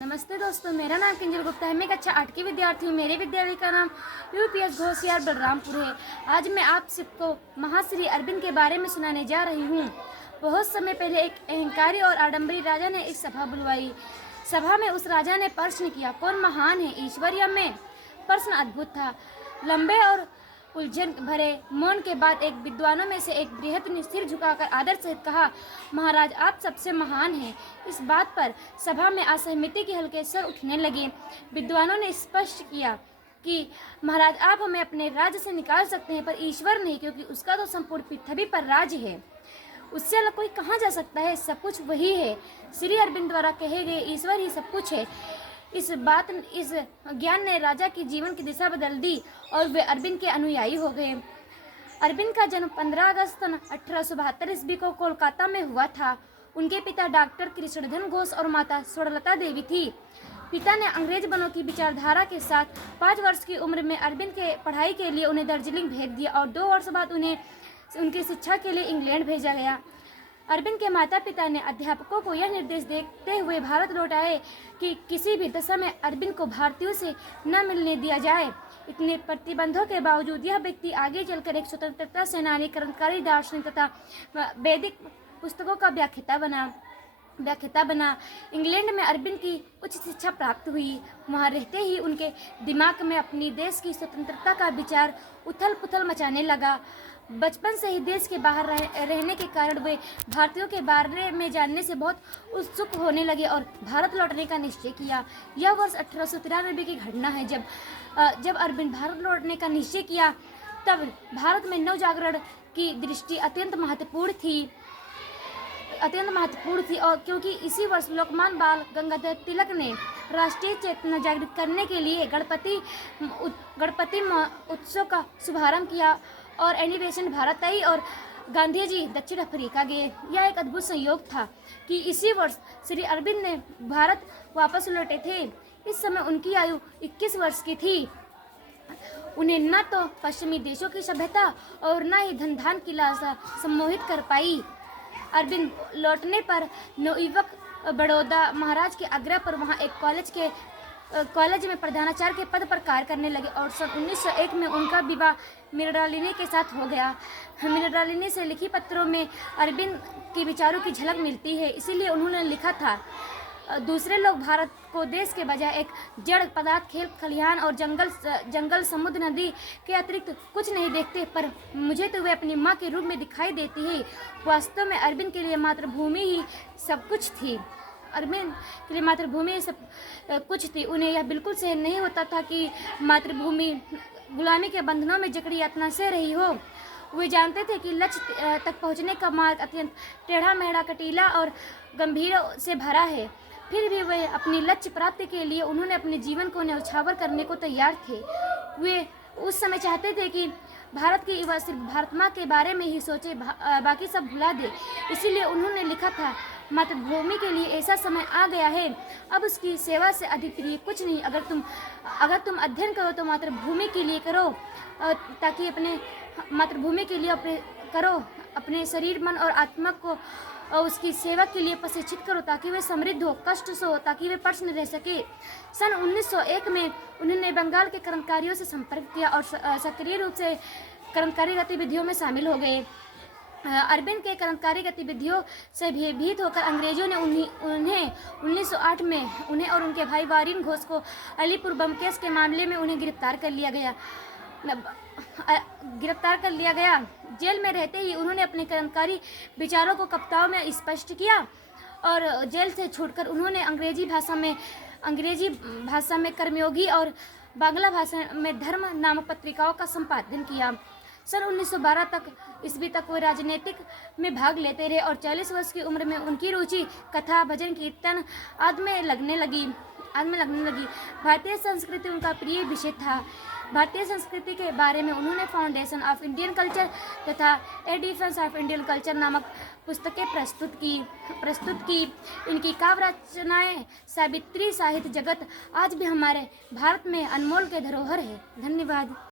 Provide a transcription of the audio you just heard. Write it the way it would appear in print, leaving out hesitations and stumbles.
नमस्ते दोस्तों, मेरा नाम किंजल गुप्ता है। मैं कक्षा 8 की विद्यार्थी हूँ। मेरे विद्यालय का नाम यूपीएस घोसियार बलरामपुर है। आज मैं आप सबको महाश्री अरविंद के बारे में सुनाने जा रही हूँ। बहुत समय पहले एक अहंकारी और आडंबरी राजा ने एक सभा बुलवाई। सभा में उस राजा ने प्रश्न किया, कौन महान है, ईश्वर या मैं? प्रश्न अद्भुत था। लंबे और उलझन भरे मौन के बाद एक विद्वानों में से एक बृहत ने सिर झुकाकर आदर सहित कहा, महाराज, आप सबसे महान हैं। इस बात पर सभा में असहमति के हल्के स्वर उठने लगे। विद्वानों ने स्पष्ट किया कि महाराज, आप हमें अपने राज्य से निकाल सकते हैं, पर ईश्वर नहीं, क्योंकि उसका तो संपूर्ण पृथ्वी पर राज्य है। उससे अलग कोई कहाँ जा सकता है? सब कुछ वही है। श्री अरविंद द्वारा कहे गए ईश्वर ही सब कुछ है। इस ज्ञान ने राजा की जीवन की दिशा बदल दी और वे अरविंद के अनुयायी हो गए। अरविंद का जन्म 15 अगस्त 1872 ईस्वी को कोलकाता में हुआ था। उनके पिता डॉक्टर कृष्णधन घोष और माता स्वर्णलता देवी थी। पिता ने अंग्रेज बनों की विचारधारा के साथ 5 वर्ष की उम्र में अरविंद के पढ़ाई के लिए उन्हें दार्जिलिंग भेज दिया और 2 वर्ष बाद उन्हें उनकी शिक्षा के लिए इंग्लैंड भेजा गया। अरविंद के माता पिता ने अध्यापकों को यह निर्देश देते हुए भारत लौट आए कि किसी भी दशा में अरविंद को भारतीयों से न मिलने दिया जाए। इतने प्रतिबंधों के बावजूद यह व्यक्ति आगे चलकर एक स्वतंत्रता सेनानी, क्रांतिकारी दार्शनिक तथा वैदिक पुस्तकों का व्याख्याता बना। इंग्लैंड में अरविंद की उच्च शिक्षा प्राप्त हुई। वहाँ रहते ही उनके दिमाग में अपनी देश की स्वतंत्रता का विचार उथल पुथल मचाने लगा। बचपन से ही देश के बाहर रहने के कारण वे भारतीयों के बारे में जानने से बहुत उत्सुक होने लगे और भारत लौटने का निश्चय किया। यह वर्ष 1893 की घटना है। जब अरविंद भारत लौटने का निश्चय किया, तब भारत में नवजागरण की दृष्टि अत्यंत महत्वपूर्ण थी और क्योंकि इसी वर्ष लोकमान्य बाल गंगाधर तिलक ने राष्ट्रीय चेतना जागृत करने के लिए गणपति उत्सव का शुभारंभ किया और एनिवेशन भारत आई और गांधी जी दक्षिण अफ्रीका गए। यह एक अद्भुत संयोग था कि इसी वर्ष श्री अरविंद ने भारत वापस लौटे थे। इस समय उनकी आयु 21 वर्ष की थी। उन्हें न तो पश्चिमी देशों की सभ्यता और न ही धन की लालसा सम्मोहित कर पाई। अरविंद लौटने पर नवयुवक बड़ौदा महाराज के आग्रह पर वहां एक कॉलेज में प्रधानाचार्य के पद पर कार्य करने लगे और सन 1901 में उनका विवाह मृणालिनी के साथ हो गया। मृणालिनी से लिखी पत्रों में अरविंद के विचारों की झलक मिलती है। इसीलिए उन्होंने लिखा था, दूसरे लोग भारत को देश के बजाय एक जड़ पदार्थ, खेत खलिहान और जंगल, समुद्र, नदी के अतिरिक्त कुछ नहीं देखते, पर मुझे तो वे अपनी माँ के रूप में दिखाई देती है। वास्तव में अरविंद के लिए मातृभूमि ही सब कुछ थी। उन्हें यह बिल्कुल सहन नहीं होता था कि मातृभूमि गुलामी के बंधनों में जकड़ी यातना से रही हो। वे जानते थे कि लक्ष्य तक पहुंचने का मार्ग अत्यंत टेढ़ा मेढ़ा, कटीला और गंभीर से भरा है। फिर भी वे अपनी लक्ष्य प्राप्ति के लिए उन्होंने अपने जीवन को न्यौछावर करने को तैयार थे। वे उस समय चाहते थे कि भारत की युवा सिर्फ भारत माँ के बारे में ही सोचे, बाकी सब भुला दे। इसीलिए उन्होंने लिखा था, मातृभूमि के लिए ऐसा समय आ गया है, अब उसकी सेवा से अधिक प्रिय कुछ नहीं। अगर तुम अध्ययन करो तो मातृभूमि के लिए करो, ताकि अपने मातृभूमि के लिए अपने शरीर, मन और आत्मा को उसकी सेवा के लिए प्रशिक्षित करो, ताकि वे समृद्ध हो, कष्ट से हो, ताकि वे प्रसन्न रह सके। सन 1901 में उन्होंने बंगाल के क्रांतिकारियों से संपर्क किया और सक्रिय रूप से क्रांतिकारी गतिविधियों में शामिल हो गए। अरविंद के क्रांतिकारी गतिविधियों से भयभीत होकर अंग्रेजों ने उन्हें 1908 में उन्हें और उनके भाई वारिन घोष को अलीपुर बम केस के मामले में उन्हें गिरफ्तार कर लिया गया। जेल में रहते ही उन्होंने अपने क्रांतिकारी विचारों को कविताओं में स्पष्ट किया और जेल से छूटकर उन्होंने अंग्रेजी भाषा में कर्मयोगी और बांग्ला भाषा में धर्म नामक पत्रिकाओं का संपादन किया। सन 1912 ईस्वी तक वे राजनीतिक में भाग लेते रहे और 40 वर्ष की उम्र में उनकी रुचि कथा, भजन, कीर्तन आदि में लगने लगी। भारतीय संस्कृति उनका प्रिय विषय था। भारतीय संस्कृति के बारे में उन्होंने फाउंडेशन ऑफ इंडियन कल्चर तथा ए डिफेंस ऑफ इंडियन कल्चर नामक पुस्तकें प्रस्तुत की। इनकी काव्य रचनाएं सावित्री साहित्य जगत आज भी हमारे भारत में अनमोल के धरोहर है। धन्यवाद।